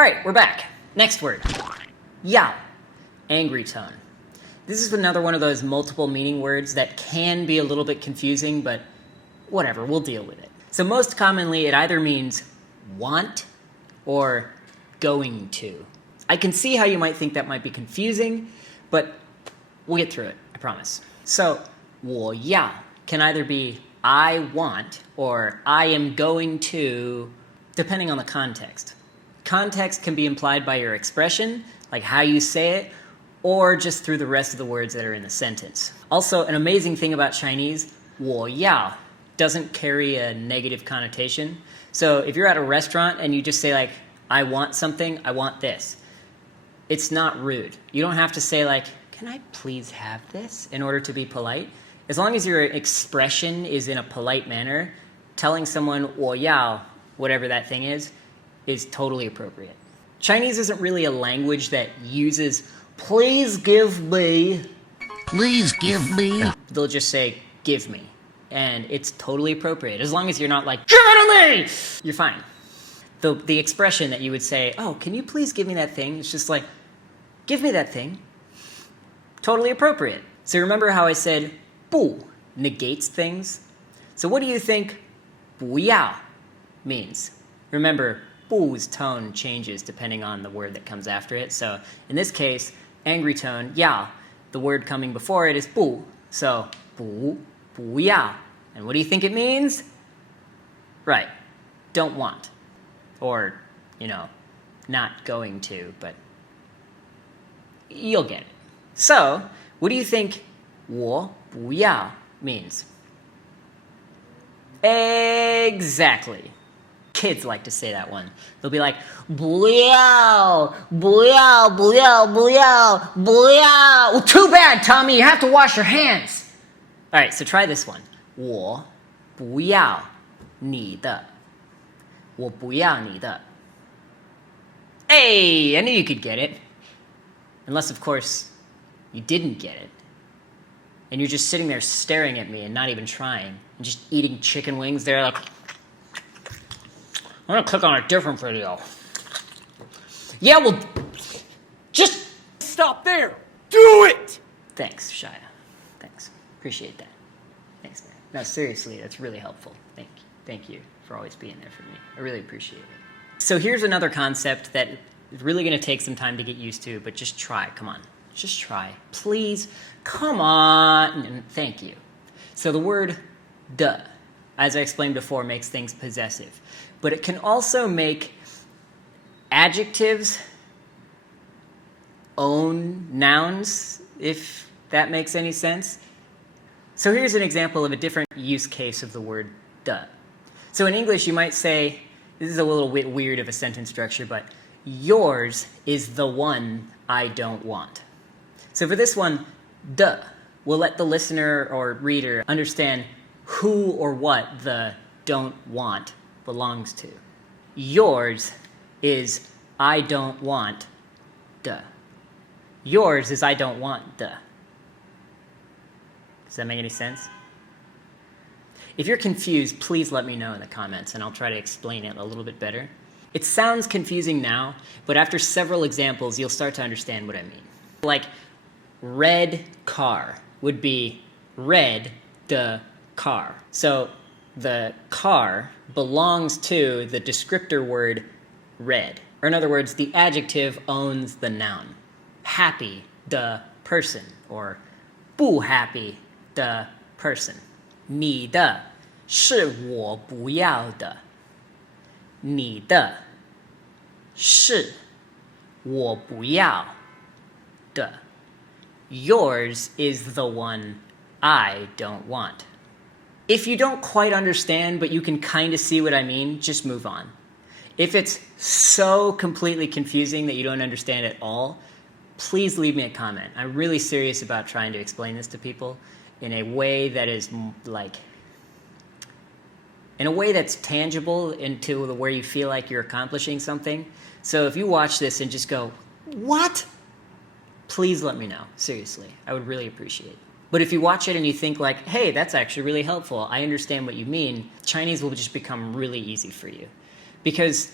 All right, we're back. Next word. Yao. Angry tone. This is another one of those multiple meaning words that can be a little bit confusing, but whatever, we'll deal with it. So most commonly, it either means want or going to. I can see how you might think that might be confusing, but we'll get through it, I promise. So, 我要 can either be I want or I am going to, depending on the context. Context can be implied by your expression, like how you say it, or just through the rest of the words that are in the sentence. Also, an amazing thing about Chinese, 我要 doesn't carry a negative connotation. So if you're at a restaurant and you just say like, I want something, I want this, it's not rude. You don't have to say like, can I please have this in order to be polite? As long as your expression is in a polite manner, telling someone 我要, whatever that thing is totally appropriate. Chinese isn't really a language that uses please give me. Please give me. They'll just say give me. And it's totally appropriate. As long as you're not like, give it to me! You're fine. The expression that you would say, oh, can you please give me that thing? It's just like, give me that thing. Totally appropriate. So remember how I said 不 negates things? So what do you think 不要 means? Remember, 不's tone changes depending on the word that comes after it. So in this case, angry tone, 要, the word coming before it is 不. So 不要. And what do you think it means? Right, don't want. Or, not going to, but you'll get it. So, what do you think 我不要 means? Exactly. Kids like to say that one. They'll be like, 不要, 不要, 不要, 不要, 不要. Well, too bad, Tommy, you have to wash your hands. All right, so try this one. 我不要你的. 我不要你的. Hey, I knew you could get it. Unless, of course, you didn't get it. And you're just sitting there staring at me and not even trying. And just eating chicken wings there like, I'm gonna click on a different video. Yeah, well, just Stop there. Do it. Thanks, Shia. Thanks. Appreciate that. Thanks, man. No, seriously, that's really helpful. Thank you for always being there for me. I really appreciate it. So here's another concept that is really going to take some time to get used to, but just try. Come on. Just try. Please. Come on. And thank you. So the word "de," as I explained before, makes things possessive. But it can also make adjectives own nouns, if that makes any sense. So here's an example of a different use case of the word "de." So in English, you might say, this is a little bit weird of a sentence structure, but yours is the one I don't want. So for this one, "de" will let the listener or reader understand who or what the don't want belongs to. Yours is I don't want "de." Yours is I don't want "de." Does that make any sense? If you're confused, please let me know in the comments and I'll try to explain it a little bit better. It sounds confusing now, but after several examples, you'll start to understand what I mean. Like, red car would be red the car. So the car belongs to the descriptor word red. Or in other words, the adjective owns the noun. Happy the person, or 不 happy the person. 你的是我不要的。你的是我不要的。Yours is the one I don't want. If you don't quite understand, but you can kind of see what I mean, just move on. If it's so completely confusing that you don't understand at all, please leave me a comment. I'm really serious about trying to explain this to people in a way that is in a way that's tangible into where you feel like you're accomplishing something. So if you watch this and just go, what? Please let me know. Seriously, I would really appreciate it. But if you watch it and you think like, hey, that's actually really helpful, I understand what you mean, Chinese will just become really easy for you. Because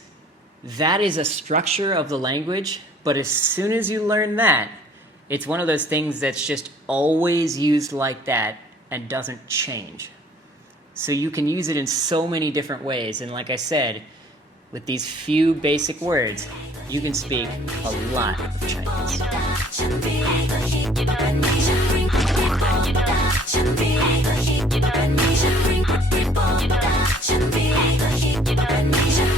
That is a structure of the language, but as soon as you learn that, it's one of those things that's just always used like that and doesn't change. So you can use it in so many different ways, and like I said, with these few basic words, you can speak a lot of Chinese.